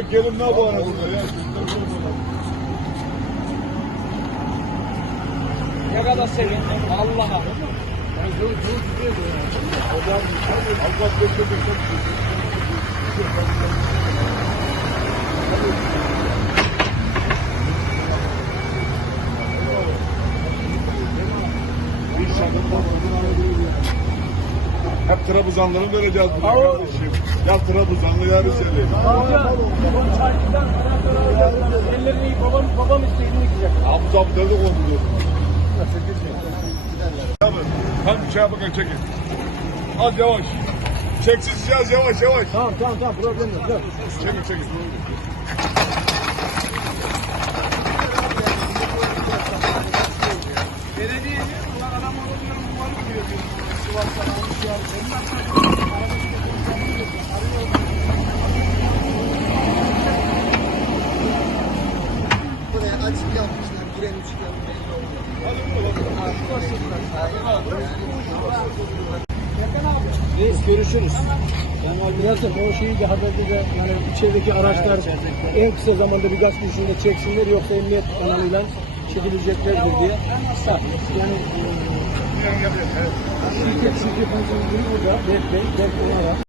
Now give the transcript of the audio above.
Artık gelin ne bu arasında ya? Ne kadar sevindim Allah'a. Hocam Allah bekledik. Hep Trabzanlı'nı vereceğiz buna kardeşim. Ya Trabzanlı ya Rizeli. Babam, isteğini yıkayacak. Abu Dhabi'de de kondu. Abi, hadi bir şeye bakın çekin. Az yavaş. Çeksiz yaz yavaş yavaş. Tamam tamam tamam problem yok. Dur. Çekin çekin. Belediye mi? Ulan adam orada duvarı diyor. Sivas'tan almış ya. Senin aklına açık yapmışlar, girelim çıkalım belli olmuyor. Reis görüşürüz. Yani biraz da o şeyi de haberde de yani içerideki araçlar en kısa zamanda birkaç gün içinde çeksinler yoksa emniyet kanalıyla çekileceklerdir diye. Ha, Yani e, şirket biri burada. Berk Bey, Berk Onar'a.